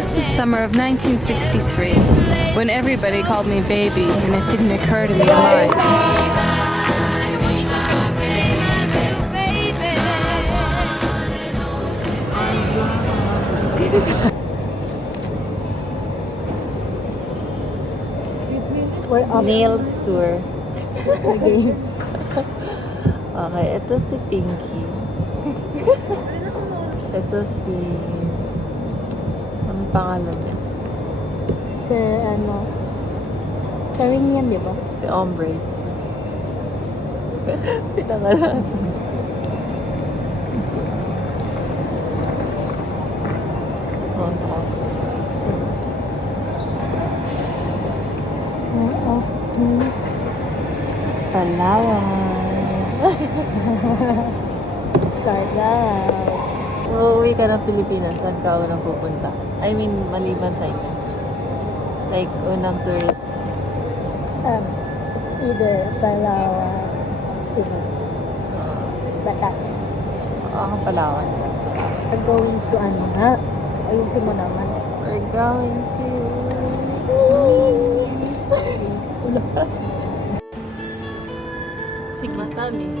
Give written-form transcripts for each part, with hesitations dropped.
was the summer of 1963 when everybody called me baby and it didn't occur to me why. We're off. Nails tour. Okay, ito si Pinky. Ito si... Ang pangalan niya? Sa ano, sa ring yan, di ba? Si Ombre. Pinangalan. We're off to Palawan. Sarap. Uuwi ka ng Pilipinas, saan ka unang pupunta? I mean, maliban sa inyo. Like, unang tourist. It's either Palawan or Cebu. Batangas. Ako Palawan. We're going to ano nga? Ayusin mo naman. We're going to... Sige. Matamis.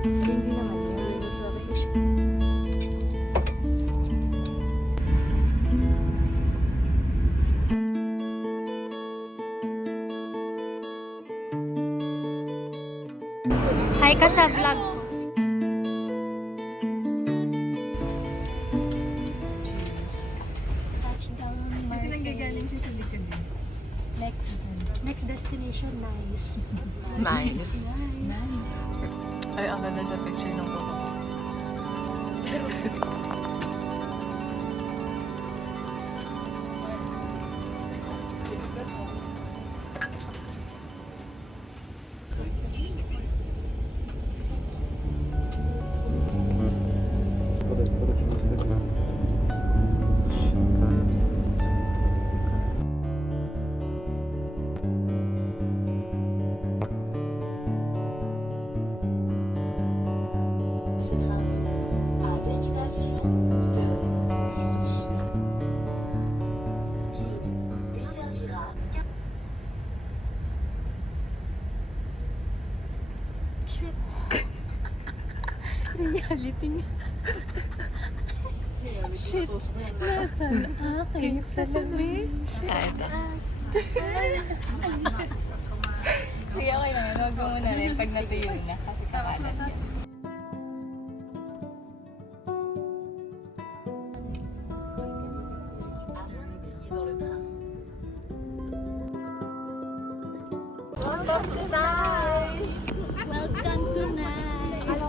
Hindi naman. Hi ka sa vlog. Touchdown Marseille. Next destination, nice. Nice. Ay, ang ganda sa picture ng baba. Shit. Reality niya. Shit. Nasaan aking salamin? Sige, okay naman. Huwag mo muna rin pag natuyo na kasi kakalat yan. Welcome to nice. Welcome to nice.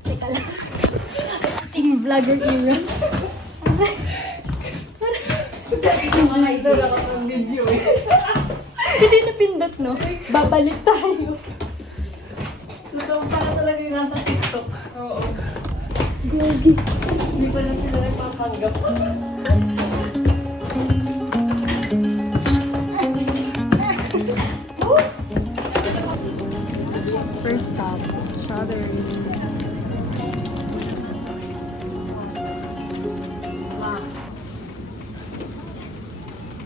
Teka lang. Ating vlogger era. Mga idol ako ng video eh. Hindi napindot, no? Babalik tayo. Totoo pala talaga yung nasa TikTok. Oo. Gogi. Hindi pa na sila nagpapanggap. First stop, strawberry.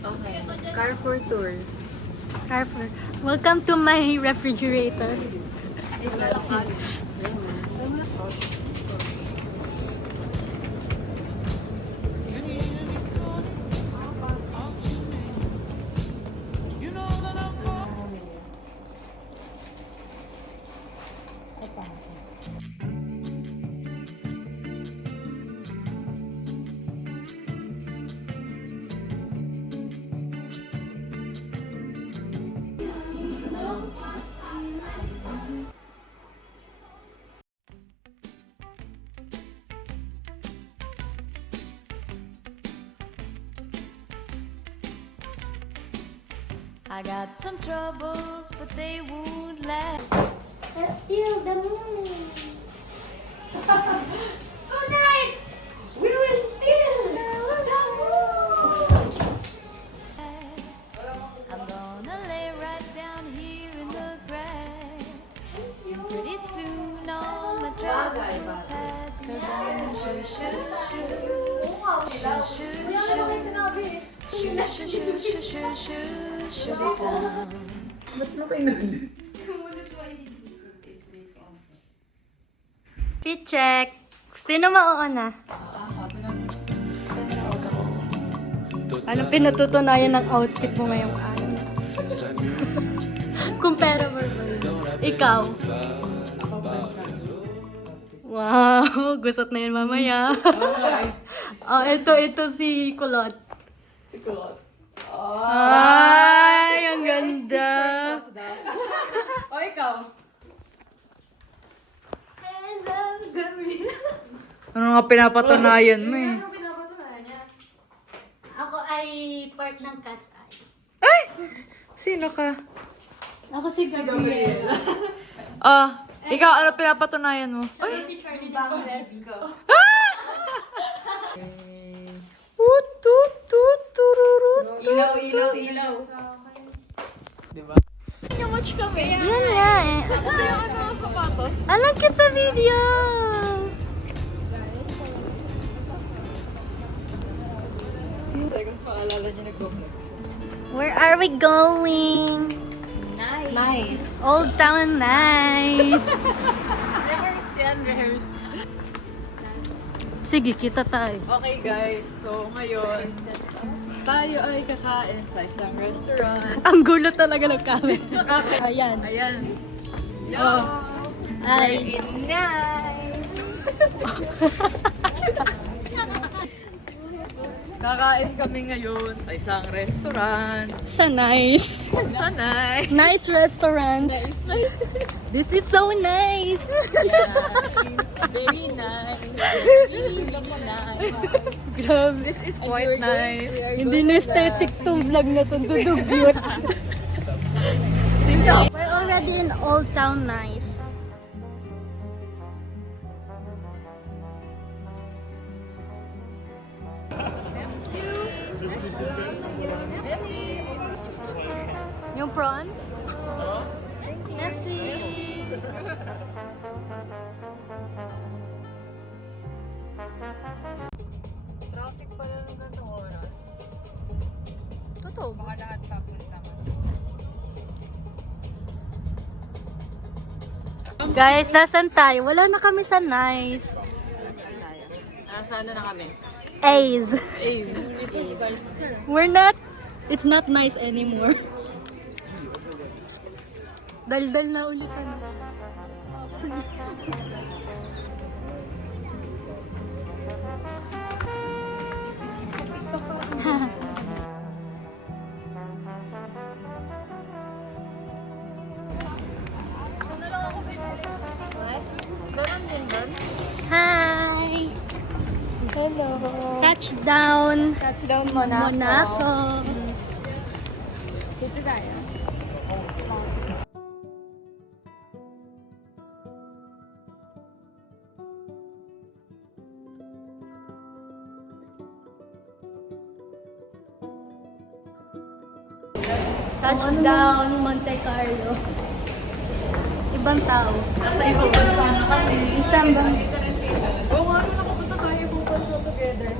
Okay, Carrefour tour. Carrefour. Welcome to my refrigerator. I got some troubles, but they won't last. Let's steal the moon. Tonight, we will steal the moon. I'm gonna lay right down here in the grass. And pretty soon all Cause I'm shoot it down. Fit check. Sino mauuna? Anong pinatutunayan ng outfit mo ngayong araw? Kumpara mo ba? Ikaw? Wow, gusot na yun mamaya. Ito si Kulot. Ay, ang ganda. O, ikaw? Ano nga pinapatunayan mo eh? Ako ay part ng Cat's Eye. Ay! Sino ka? Ako si Gabriel. Ikaw, ano pinapatunayan mo? Ay, si Ferdinand Correz. Ilaw. Yan nga eh. Alam cute sa video. Seconds maalala niya nag-vlog. Where are we going? Nice. Old Town Nice. Rehearse yan, rehearse. Sige, kita tayo. Okay guys, so ngayon, tayo ay kakain sa isang restaurant. Ang gulo talaga ng kami. Ayan. Ayan. Oh. Ay, kakain kami ngayon sa isang restaurant. Sa Nice. Sanay. Nice restaurant. This is so nice. Very nice. Really nice. Grabe. This is quite nice. Hindi na aesthetic tong vlog na to. Dudugyot. We're already in Old Town Nice. Yung prawns? Merci. Traffic pala nung ganong oras. Totoo. Baka lahat papunta mo. Guys, nasan tayo? Wala na kami sa Nice. Nasaan na kami? A's. A's. We're not, it's not nice anymore. Daldal na ulit ano. Hi! Hello. Touchdown! Touchdown Monaco! Dito tayo. Touchdown, Monte Carlo. Ibang tao. Nasa ibang bansa na kami. Isang bang... Oo nga, nakapunta tayo ibang bansa together.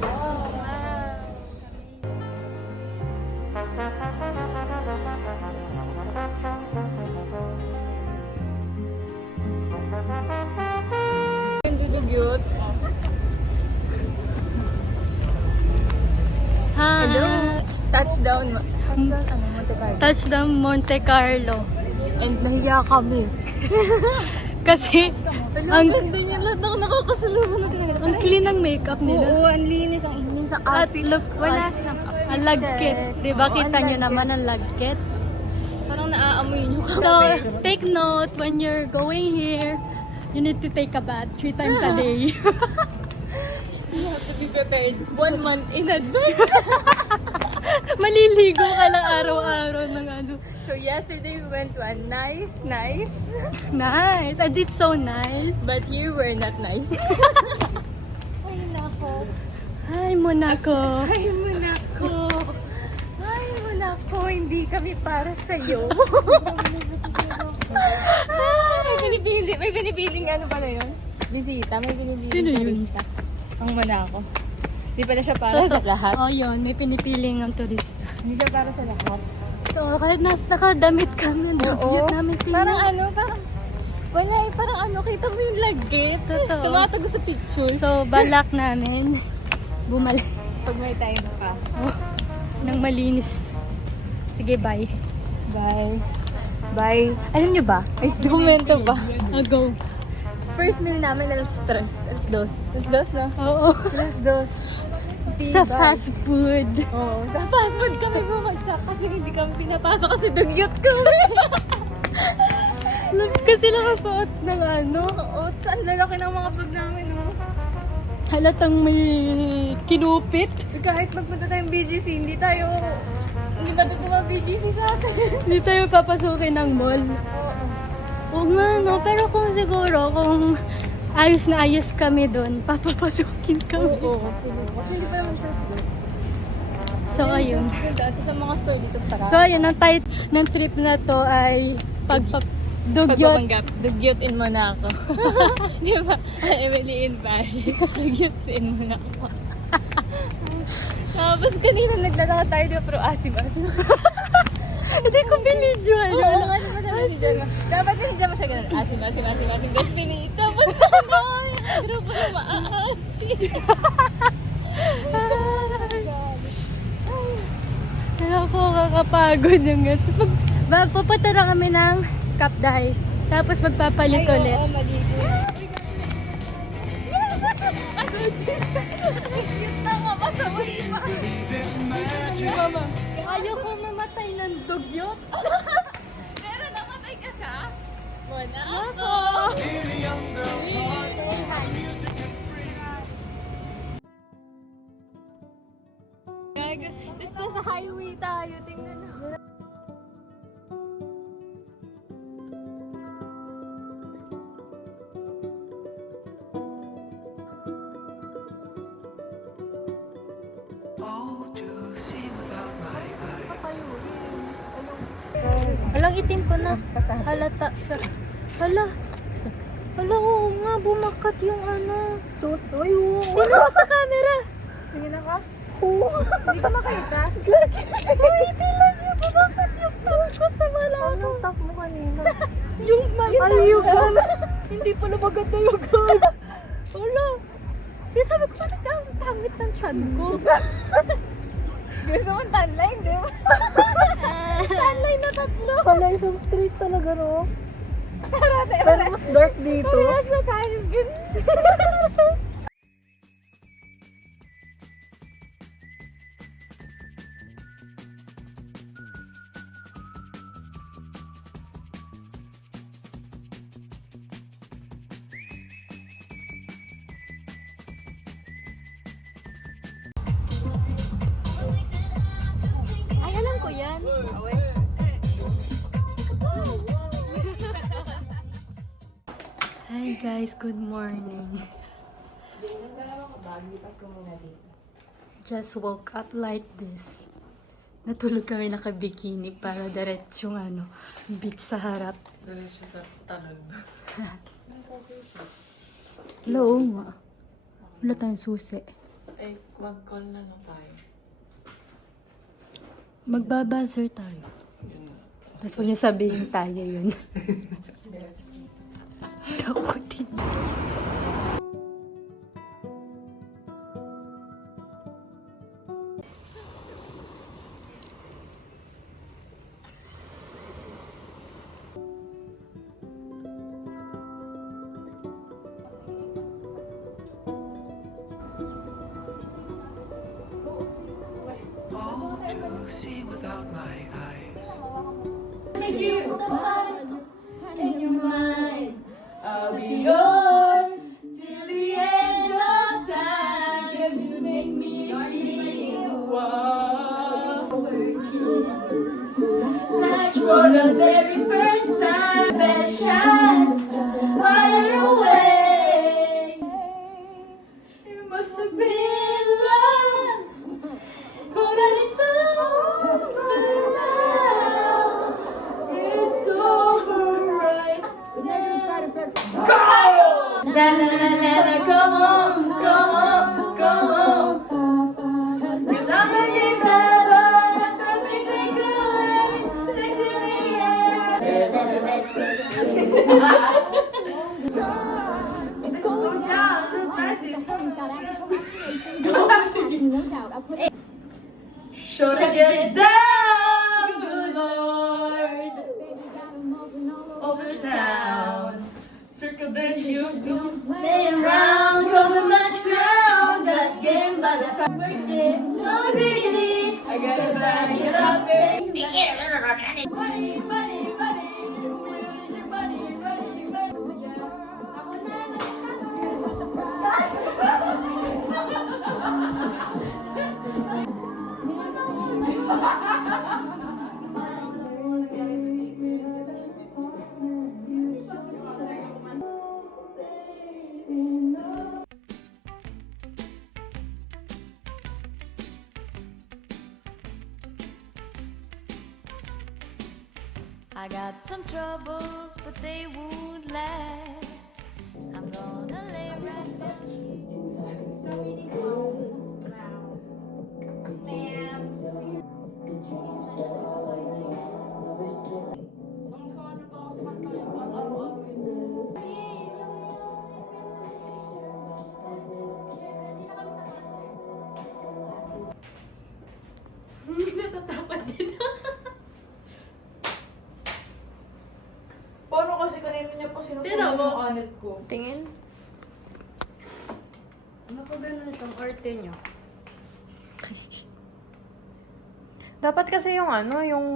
Yung dudugyot. Hi! Touchdown. Touchdown ano, Monte Carlo. Touchdown, Monte Carlo. And nahiya kami. Kasi, ang, Ganda niya lahat ako nakakasalubong na talaga. ang clean ng makeup nila. Oo, ang linis. Ang linis sa At outfit. look, Wala at, silang ang lagkit. Diba, kita nyo naman ang lagkit. Parang naaamoy niyo So, kami. take note, when you're going here, you need to take a bath 3 times a day. You have to be prepared 1 month in advance. Maliligo ka lang araw-araw ng ano. So yesterday we went to a nice. Nice. And it's so nice. But you were not nice. Ay, nako. Hi, Monaco. Ay, Monaco. Ay, Monaco. Hindi kami para sa'yo. May binibiling ano ba na yun? Bisita, may binibili. Sino yun? turista. Ang Monaco. Di pala siya para sa lahat. Oh, yun. May pinipiling ang turista. Hindi siya para sa lahat. So, kahit nakadamit kami, ang dugyot namin tingnan. Parang ano, wala eh, parang ano, kita mo yung lagit. Totoo. Tumatago sa picture. So, balak namin bumalik Pag may time pa. ng malinis. Sige, bye. Bye. Bye. Alam nyo ba? May dokumento ba? Go. First meal namin, alas 3. Alas 2. Alas 2, no? Oo. Alas 2. Sa fast food. Oo, sa fast food kami bumagsak kasi hindi kami pinapasok kasi dugyot kami. Love kasi nakasuot ng ano. Oo, saan lalaki ng mga bag namin, no? Halatang may kinupit. Kahit magpunta tayong BGC, hindi matutuwa BGC sa atin. Hindi tayo papasukin ng mall. Oo nga, no? Pero kung siguro, kung ayos na ayos kami doon, papapasukin kami. Oo, kasi hindi pa naman siya close. So, ayun. Dati sa mga store dito para. So, ayun. Ang title ng trip na to ay dugyot. Dugyot in Monaco. Di ba? Emily in Paris. Dugyot in Monaco. Tapos kanina naglalakad tayo dito pero asim-asim. Hindi ko binidyohan. Oo nga, di ba sabi ni Jan? Dapat ni Jan sa ganun. Asim. Tapos pinita mo sana. Grupo na maasim. Ako, kakapagod yung ganun. Tapos magpapatara kami ng Kapday. Tapos magpapalit ulit. Oo, maligo. Tama ba sa Mama, ayoko mamatay ng dugyot. Pero namatay ka sa Monaco. Tapos sa highway tayo, tingnan mo. Alang itim ko na. Halata siya. Hala, oo nga, bumakat yung ano. Suot tayo. Tingnan mo sa camera. Tingnan ka? Oo. Hindi ka makita. Wait lang siya, bumakat yung top ko sa malabo. Anong top mo kanina? Yung mata. Ayugan. Hindi pala maganda yung gag. Hala. Kaya sabi ko, parang ang pangit ng tiyan ko. Gusto mo tanline, di ba? Tanline na tatlo. Wala, isang straight talaga, no? Pero mas dark dito. Parehas na tayo. Ay, alam ko yan. Hi guys, good morning. Just woke up like this. Natulog kami naka-bikini para diretso yung ano, beach sa harap. Diretso talon. Oo nga. Wala tayong susi. Eh, mag-call na lang tayo. Magbabuzzer tayo. Tapos huwag niya sabihin tayo yun. Ako din. See without my eyes. In your mind, I'll be yours till the end of time. You make me feel warm. Like for the very first time, that shines fire away. It must have been love, but it's over now. It's over right now. Na na na na na, come on, come on, come on. 'Cause I'm looking bad, but I'm perfectly good at it. Sexy me, Should I get down, good Lord, over the town. Circle the shoes, playing around, cover much ground. Got game by the birthday, no diggity. I gotta back it up, baby. Money, money, money. Where is your money, money, money? Ako I got some troubles, but they won't last. I'm gonna lay right down. Paano kasi kanina niya pa sinupunan yung anit ko? Tingin. Napagano itong arte nyo. Dapat kasi yung ano, yung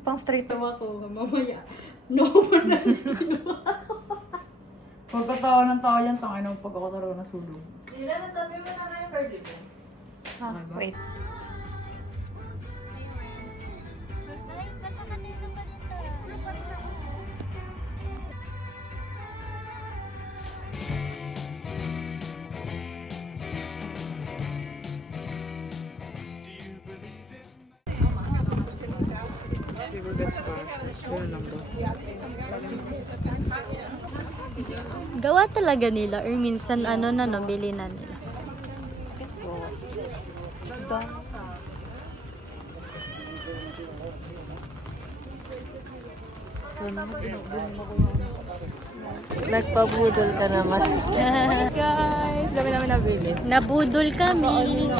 pang straight. Tawa ko, mamaya. No mo na Pagkatawa ng tawa yan, tangay ng pagkakatawa na sulog. Sila, natabi mo na yung birthday ko. Ah, wait. Gawa talaga nila or minsan ano na nabili na nila. Nagpabudol ka naman. Guys, dami namin nabili. Nabudol kami.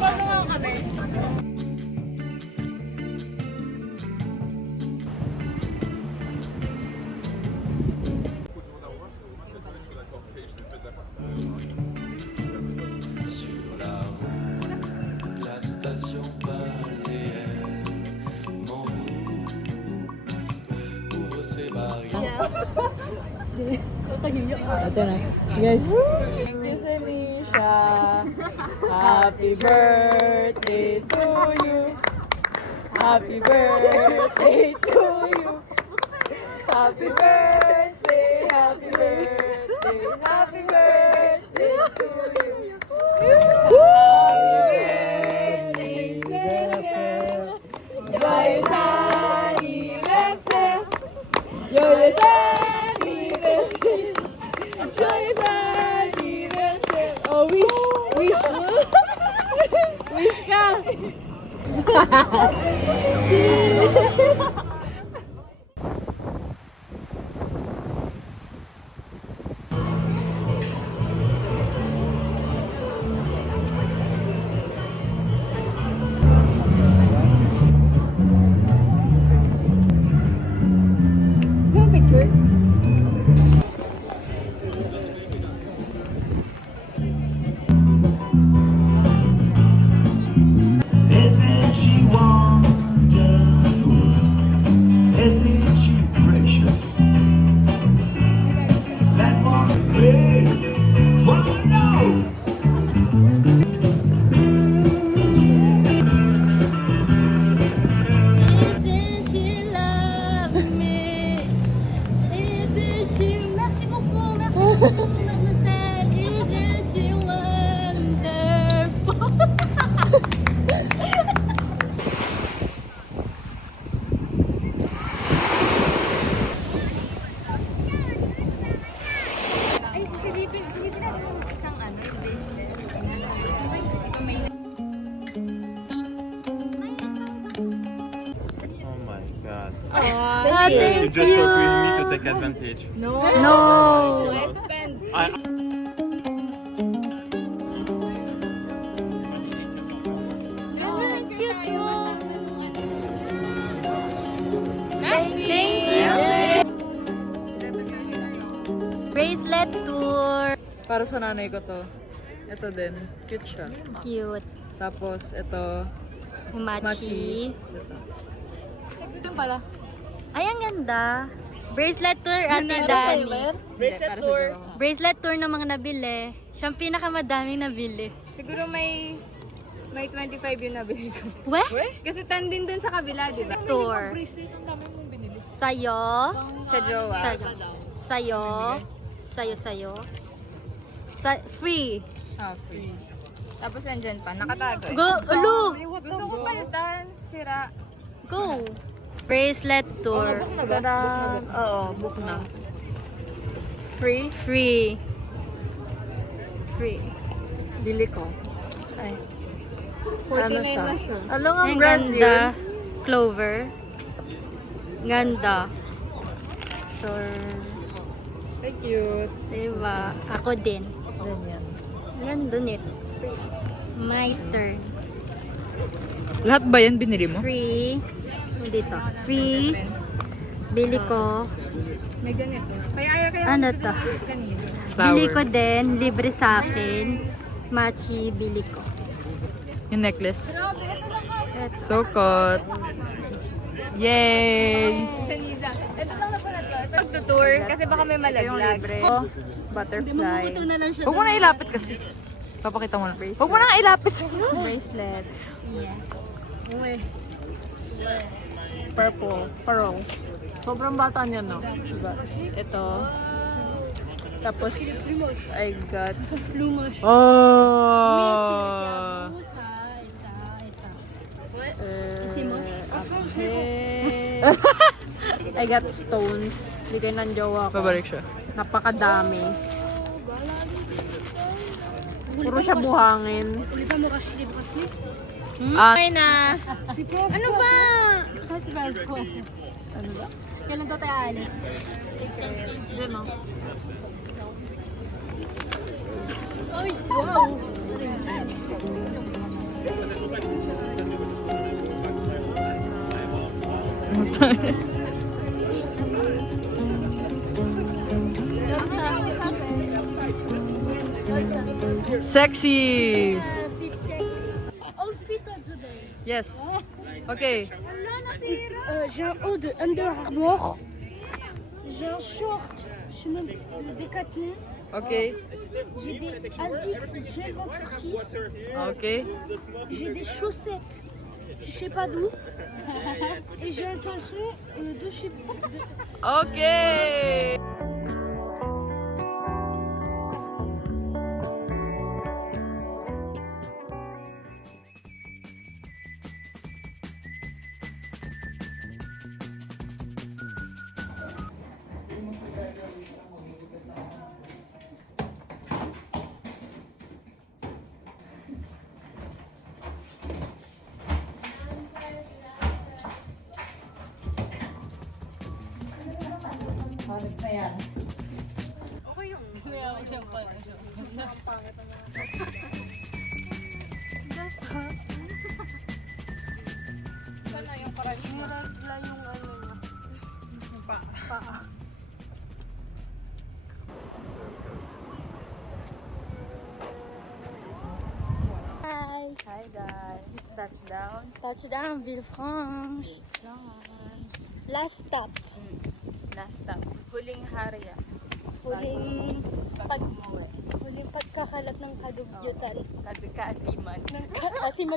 Sur la route, la station balnéaire, mon route ouvre ses barrières. Ito na. Guys. Thank you, Senisha. Happy birthday to you. Happy birthday to you. Happy birthday, happy birthday, happy birthday to you. Happy birthday, joyeux anniversaire, joyeux anniversaire, joyeux anniversaire. Oh, wish ka. Isn't she wonderful? Oh my god. Thank Yes, you just talk with me to take advantage. No! Bracelet tour. Para sa nanay ko to. Ito din. Cute siya. Cute. Tapos, ito. Humachi. Ito. Ay, ang ganda. Bracelet tour, Ate Dani. Bracelet tour. Bracelet tour ng mga nabili. Siya ang pinakamadaming nabili. Siguro may 25 yung nabili ko. Weh? Kasi tandin dun sa kabila, di ba? Tour. Sa'yo. Sa jowa. Sa'yo. Sa'yo. Free. Oh, free. Tapos nandyan pa, nakatago. Go. Alo. Gusto ko palitan, sira. Go. Bracelet tour. Oo, book na. Free. Free. Bili ko. Ay. Ano siya? Ano nga Ang brand yun? ganda. Clover. Ganda. Ay, cute. Diba? Ako din. Ganyan. Ganda nito. My turn. Lahat ba yan binili mo? Free. Dito. Free. Bili ko. May ganito. Ano to? Bili ko din. Libre sa akin. Machi, bili ko. Yung necklace. Sukot. Yay! Ito lang na po na to. Ito magtutour kasi baka may malaglag. Oh, butterfly. na lang siya. Huwag mo na ilapit kasi. Papakita mo na. Huwag mo na ilapit. Bracelet. Purple. Pearl. Sobrang bata niya, no? Ito. Tapos, I got... Oh! I got stones. Bigay ng jowa ko. Babalik siya. Napakadami. Puro siya buhangin. Ah, na. Ano ba? Kailan daw tayo alis? sexy! Yes. Okay. J'ai un haut de Under Armour. J'ai un short chez Decathlon. Okay. J'ai des Asics Gel Venture 6. Okay. J'ai des chaussettes, je sais pas d'où. Et j'ai un caleçon de chez. Okay! Hi guys. Touchdown, Villefranche. Last stop. Last stop. Huling harya. Huling pagkakalat ng kadugyutan. Kaasiman. Asim.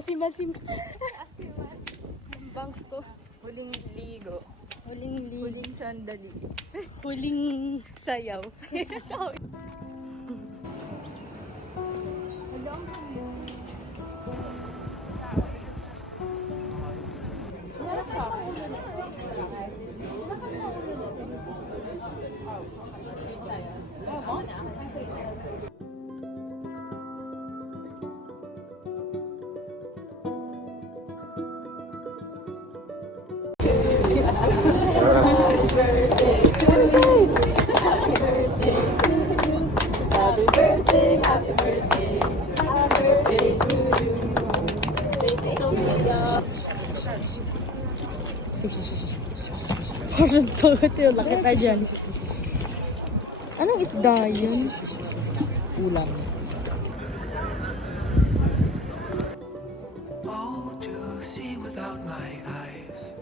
Bangs ko. Huling ligo. Huling Sandali. huling Sayaw. Parang takot yun. Laki ka dyan. Anong isda yun? Ulam. Oh, to see without my eyes.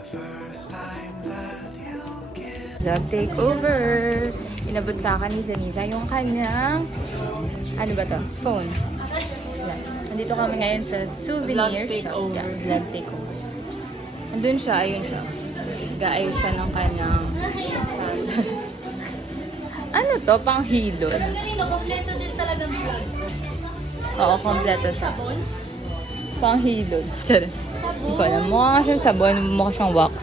The first time that you give. Vlog takeover. Inabot sa akin ni Zaniza yung kanyang, ano ba to? Phone. Yan. Nandito kami ngayon sa souvenir shop. Yeah, vlog takeover. Andun siya, ayun siya. Gaayos siya ng kanyang ano to? Panghilod. Kanino, kompleto din talagang vlog. Oo, kompleto siya. Panghilod. Charot. Hindi ko alam. Mukha nga siyang sabon. Mukha siyang wax.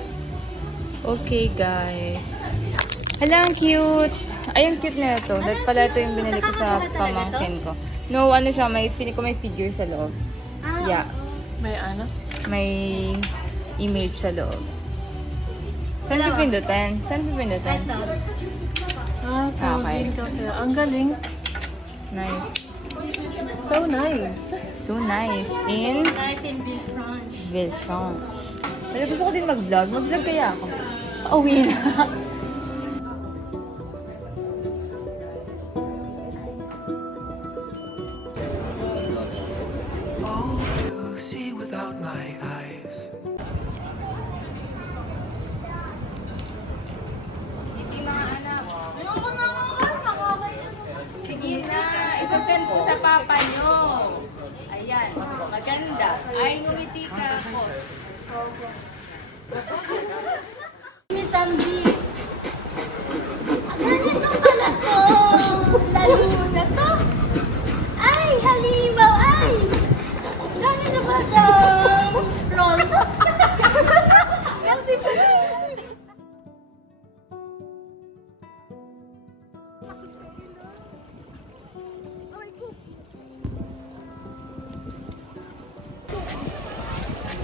Okay, guys. Hala, ang cute. Ay, ang cute na ito. Dahil pala ito yung binili ko sa pamangkin ko. No, ano siya, may feeling ko may figure sa loob. Yeah. May ano? May image sa loob. Saan pipindutan? Saan pipindutan? Ah, sa Okay. Cafe. Ang galing. Nice. So nice. So nice. In Nice in Villefranche. Villefranche. Pero gusto ko din mag-vlog. Mag-vlog kaya ako. Pauwi na. Oh, to see without my eyes. Hindi mga anak. Ayoko na. Sige na. Isasend ko sa papa nyo. Ayan. Maganda. Ay, ngumiti ka ako. Miss Ambi. Ganito pala to. Lalo na to. Ay, halimaw. Ay. Ganito ba to? Roll. Kasi po.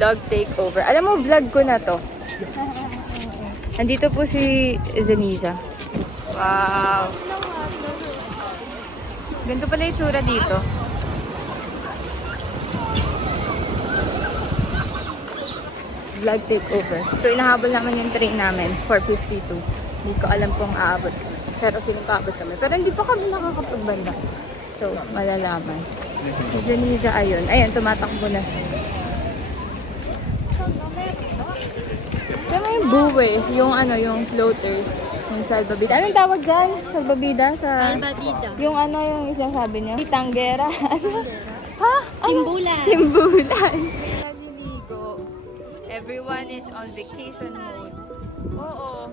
Dog takeover. Alam mo, vlog ko na to. Andito po si Zaniza. Wow. Ganito pala yung tsura dito. Vlog takeover. So, inahabol naman yung train namin, 4:52. Hindi ko alam kung aabot kami. Pero feeling ko aabot kami. Pero hindi pa kami nakakapagbanda. So, malalaman. Si Zaniza, ayun. Ayan, tumatakbo na. Kaya yung buwe, yung ano, yung floaters, yung salbabida. Anong tawag dyan? Salbabida? Sa... Albabida. Yung ano, yung isang sabi niya? Tanggera. Ano? Ha? Ano? Timbulan. Timbulan. Naliligo. Everyone is on vacation mode. Oo.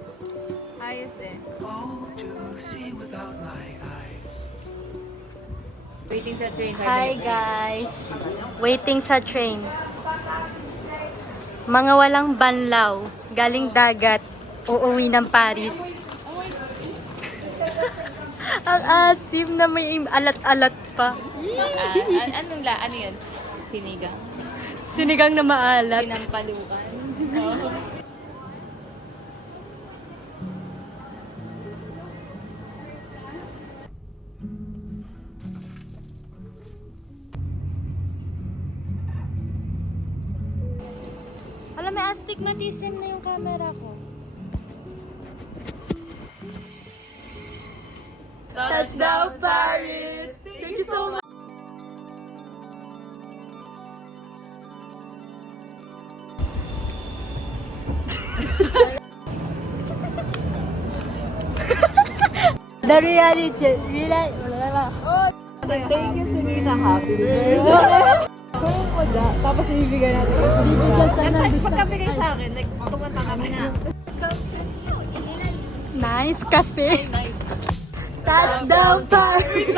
Ayos din. Oh, to see without my eyes. Waiting sa train. Hi guys. Waiting sa train. Mga walang banlaw. Galing dagat. Uuwi ng Paris. Ang asim na may alat-alat pa. Ano yun? Sinigang. Sinigang na maalat. Sinampalukan. Alam, may astigmatism na yung camera ko. Touchdown Paris! Thank you so much! The reality. Thank you, Sunita. Happy birthday. Tapos ibibigay natin. Pagkabigay sa akin, like, tumanta kami na. Nice kasi. Touchdown Paris!